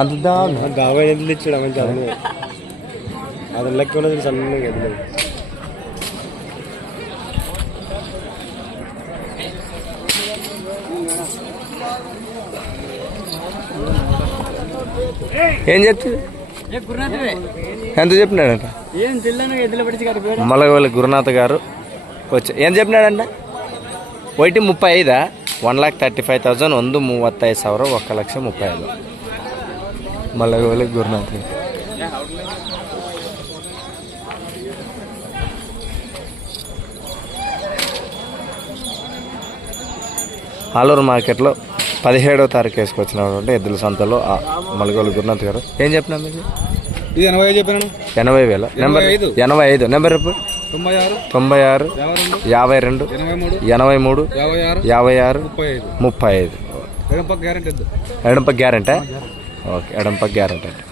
అంత దావా ఎదులు ఇచ్చాడు మంచి అన్ని అది లెక్క ఉన్నది సన్నగా ఎదులేదు. ఏం చెప్తుంది ఎంత చెప్పినాడంట మలగవల్లి గురునాథ్ గారు వచ్చి ఏం చెప్పినాడంట 135 1,35,000 135,000 1,35,000 మలగవల్లి గురునాథ్ గారు. ఆలూరు మార్కెట్లో 17వ తారీఖు వేసుకొచ్చినటువంటి ఎద్దుల సంతలో మలగవల్లి గురునాథ్ గారు ఏం చెప్పినా మీకు? ఇది 80 చెప్పాను. 80,000 నెంబర్ 85 నెంబర్ 96 52 83 56 35. ఎడంప గ్యారెంటీ. ఓకే ఎడంప గ్యారెంటీ అంటే